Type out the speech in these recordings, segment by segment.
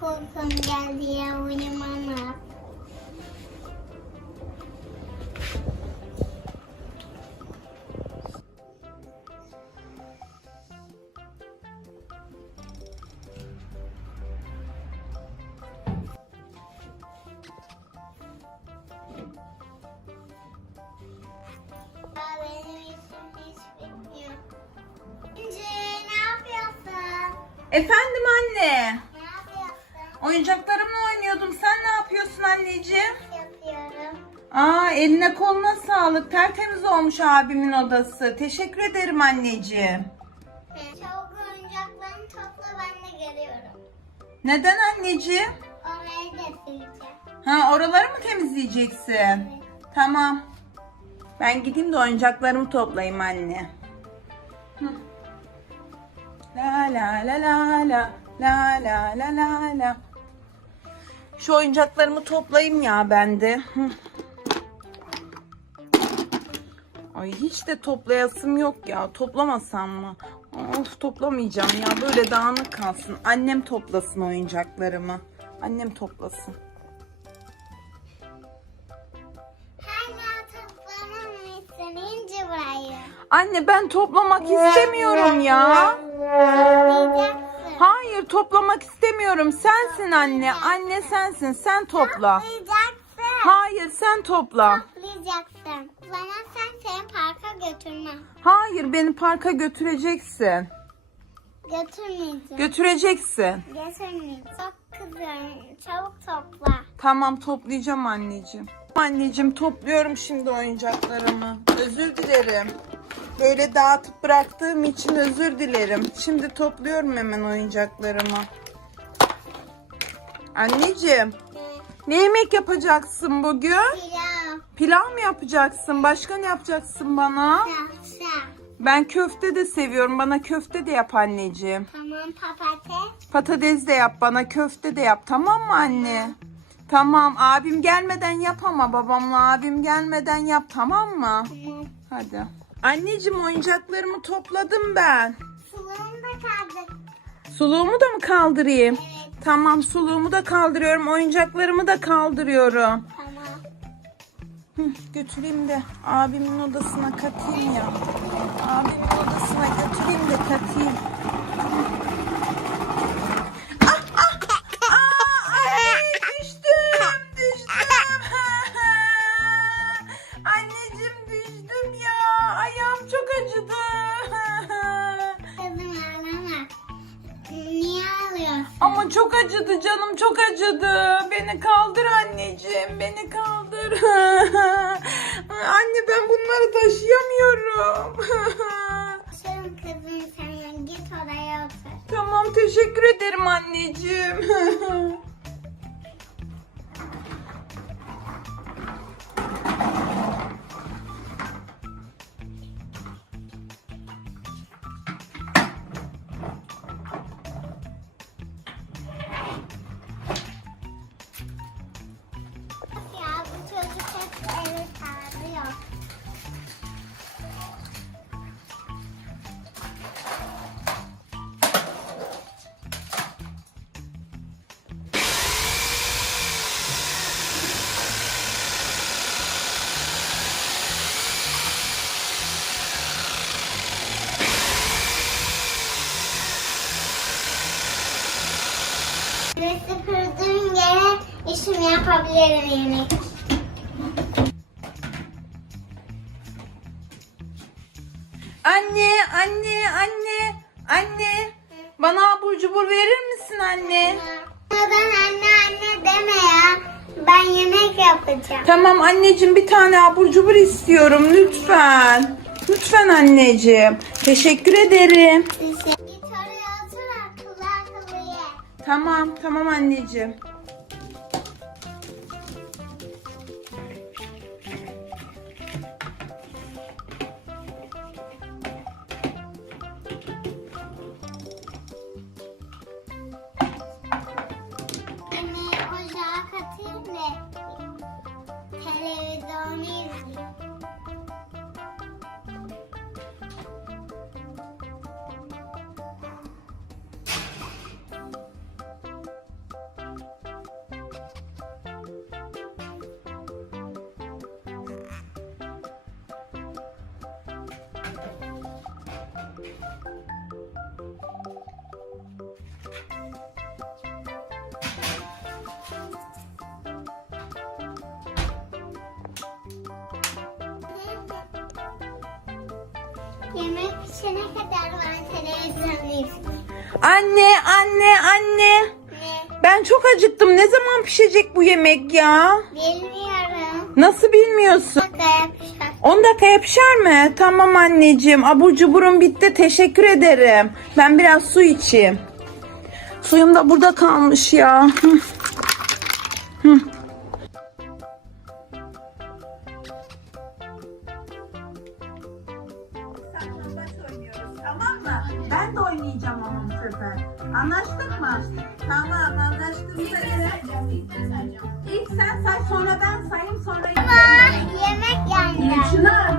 Korkum geldi ya lazım. Efendim anne. Ne yapıyorsun? Oyuncaklarımla oynuyordum. Sen ne yapıyorsun anneciğim? Yapıyorum. Aa eline koluna sağlık. Tertemiz olmuş abimin odası. Teşekkür ederim anneciğim. Çabuk oyuncaklarını topla ben de geliyorum. Neden anneciğim? Orayı da sileceğim. Ha oraları mı temizleyeceksin? Tamam. Ben gideyim de oyuncaklarımı toplayayım anne. La la la la la la la la la. Şu oyuncaklarımı toplayayım ya ben de. Ay hiç de toplayasım yok ya. Toplamasam mı? Of toplamayacağım ya. Böyle dağınık kalsın. Annem toplasın oyuncaklarımı. Annem toplasın. Anne ben toplamak istemiyorum ya. Toplayacaksın. Hayır toplamak istemiyorum. Sensin anne. Anne sensin. Sen topla. Toplayacaksın. Hayır sen topla. Toplayacaksın. Bana sen seni parka götürmem. Hayır beni parka götüreceksin. Götürmeyeceğim. Götüreceksin. Götürmeyeceğim. Çok kızıyorum. Çabuk topla. Tamam toplayacağım anneciğim. Anneciğim topluyorum şimdi oyuncaklarımı. Özür dilerim. Böyle dağıtıp bıraktığım için özür dilerim. Şimdi topluyorum hemen oyuncaklarımı. Anneciğim, ne yemek yapacaksın bugün? Pilav. Pilav mı yapacaksın? Başka ne yapacaksın bana? Salça. Ben köfte de seviyorum. Bana köfte de yap anneciğim. Tamam patates. Patates de yap bana köfte de yap tamam mı anne? Tamam abim gelmeden yap ama babamla abim gelmeden yap tamam mı? Tamam. Hadi. Anneciğim oyuncaklarımı topladım ben. Suluğum da kaldı. Suluğumu da mı kaldırayım? Evet. Tamam suluğumu da kaldırıyorum oyuncaklarımı da kaldırıyorum. Tamam. Hı, götüreyim de abimin odasına katayım ya. Abimin odasına götüreyim de katayım. Çok acıdı canım çok acıdı. Beni kaldır anneciğim beni kaldır. Anne ben bunları taşıyamıyorum. Şunun kızım sen git oraya otur. tamam teşekkür ederim anneciğim. sağlıyor. Ve süpürdüğüm yere işimi yapabilirim yemek. Cubur verir misin anne? Neden anne anne deme ya. Ben yemek yapacağım. Tamam anneciğim bir tane abur cubur istiyorum lütfen. Lütfen anneciğim. Teşekkür ederim. Git oraya otur akıllı akıllı ye. Tamam tamam anneciğim. Yemek pişene kadar ben televizyon izleyeyim. Anne, anne, anne. Ne? Ben çok acıktım. Ne zaman pişecek bu yemek ya? Bilmiyorum. Nasıl bilmiyorsun? Bak yapacak. 10 dakikaya pişer mi? Tamam anneciğim. Abur cuburum bitti. Teşekkür ederim. Ben biraz su içeyim. Suyum da burada kalmış ya. Hı. Hı. Anlaştık mı? Tamam anlaştık. İlk sen say sonra ben sayayım sonra Baba yemek yandı. Çınar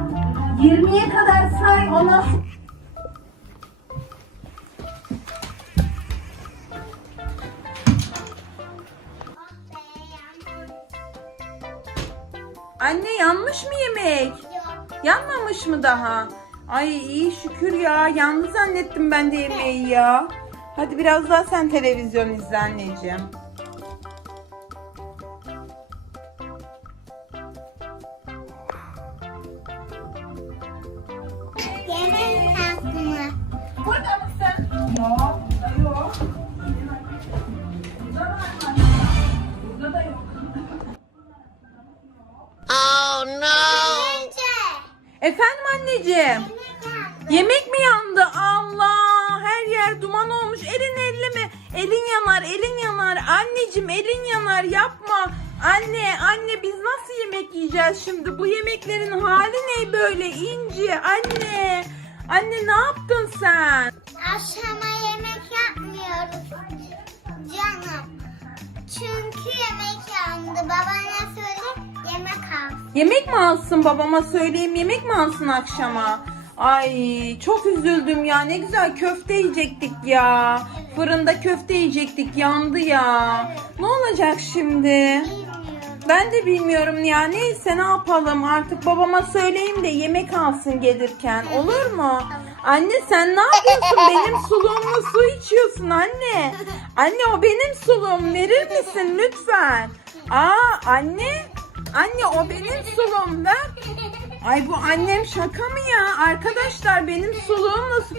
20'ye kadar say ona. Anne yanmış mı yemek? Yok. Yanmamış mı daha? Ay iyi şükür ya. Yandı zannettim ben de yemeği ya. Hadi biraz daha sen televizyon izle anneciğim. Yemek tatlı. Burada mısın? Yok. Yok. Yok. Önce. Efendim anneciğim. Yemek mi yandı? Allah her yer duman olmuş. Elin elleme. Elin yanar, elin yanar. Anneciğim elin yanar yapma. Anne, anne biz nasıl yemek yiyeceğiz şimdi? Bu yemeklerin hali ne böyle inci? Anne, anne ne yaptın sen? Akşama yemek yapmıyoruz canım. Çünkü yemek yandı. Babana söyle yemek al. Yemek mi alsın babama söyleyeyim yemek mi alsın akşama? Ay çok üzüldüm ya ne güzel köfte yiyecektik ya. Fırında köfte yiyecektik yandı ya. Ne olacak şimdi? Ben de bilmiyorum ya. Neyse ne yapalım artık babama söyleyeyim de yemek alsın gelirken. Olur mu? Anne sen ne yapıyorsun? Benim suluğumla su içiyorsun anne. Anne o benim suluğum. Verir misin lütfen? Aa anne. Anne o benim suluğum ver. Ay bu annem şaka mı ya? Arkadaşlar benim suluğumla su...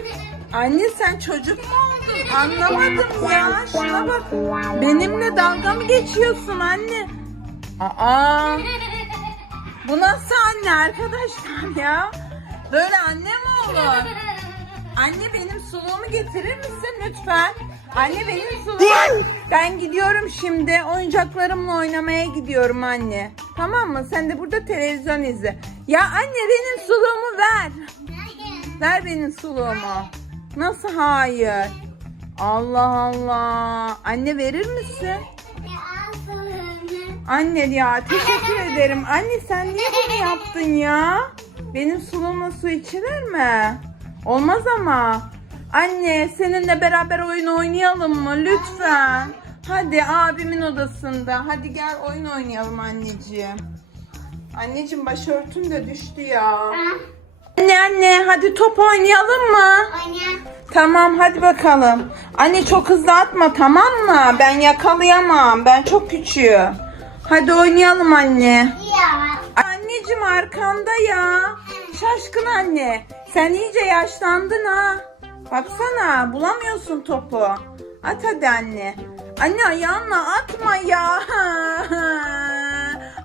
Anne sen çocuk mu oldun? Anlamadım ya. Şuna bak. Benimle dalga mı geçiyorsun anne? Aa. Bu nasıl anne arkadaşlar ya? Böyle anne mi olur? Anne benim suluğumu getirir misin lütfen? Anne benim suluğumu. Ben gidiyorum şimdi. Oyuncaklarımla oynamaya gidiyorum anne. Tamam mı? Sen de burada televizyon izle. Ya anne benim suluğumu ver. Ver benim suluğumu. Nasıl hayır? Allah Allah. Anne verir misin? Anne ya teşekkür ederim. Anne sen niye bunu yaptın ya? Benim suluğuma su içilir mi? Olmaz ama. Anne seninle beraber oyun oynayalım mı lütfen? Hadi abimin odasında. Hadi gel oyun oynayalım anneciğim. Anneciğim başörtüm de düştü ya. Anne anne hadi top oynayalım mı? Tamam hadi bakalım. Anne çok hızlı atma tamam mı? Ben yakalayamam. Ben çok küçüğüm. Hadi oynayalım anne. Anneciğim arkanda ya. Şaşkın anne. Sen iyice yaşlandın ha. Baksana bulamıyorsun topu. At hadi anne. Anne ayağınla atma ya.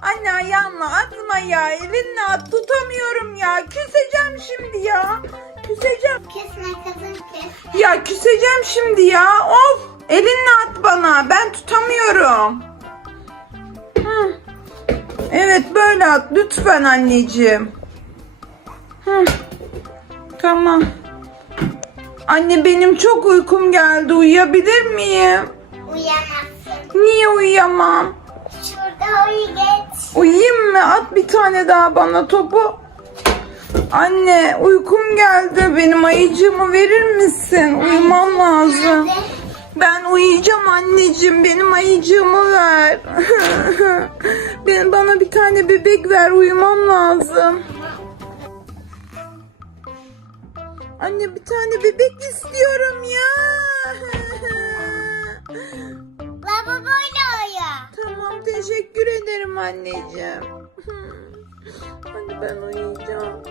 Anne ayağınla atma ya. Elinle at tutamıyorum ya. Küseceğim şimdi ya. Küseceğim. Kesme kızım kes. Ya küseceğim şimdi ya. Of. Elinle at bana. Ben tutamıyorum. Hı. Evet böyle at. Lütfen anneciğim. Hı. Tamam. Anne benim çok uykum geldi. Uyuyabilir miyim? Uyamazsın. Niye uyuyamam? Şurada uyu geç. Uyuyayım mı? At bir tane daha bana topu. Anne uykum geldi. Benim ayıcığımı verir misin? Uyumam lazım. Ben uyuyacağım anneciğim. Benim ayıcığımı ver. ben bana bir tane bebek ver. Uyumam lazım. Anne bir tane bebek istiyorum ya. Lavaboyla uyu. tamam teşekkür ederim anneciğim. Hadi ben uyuyacağım.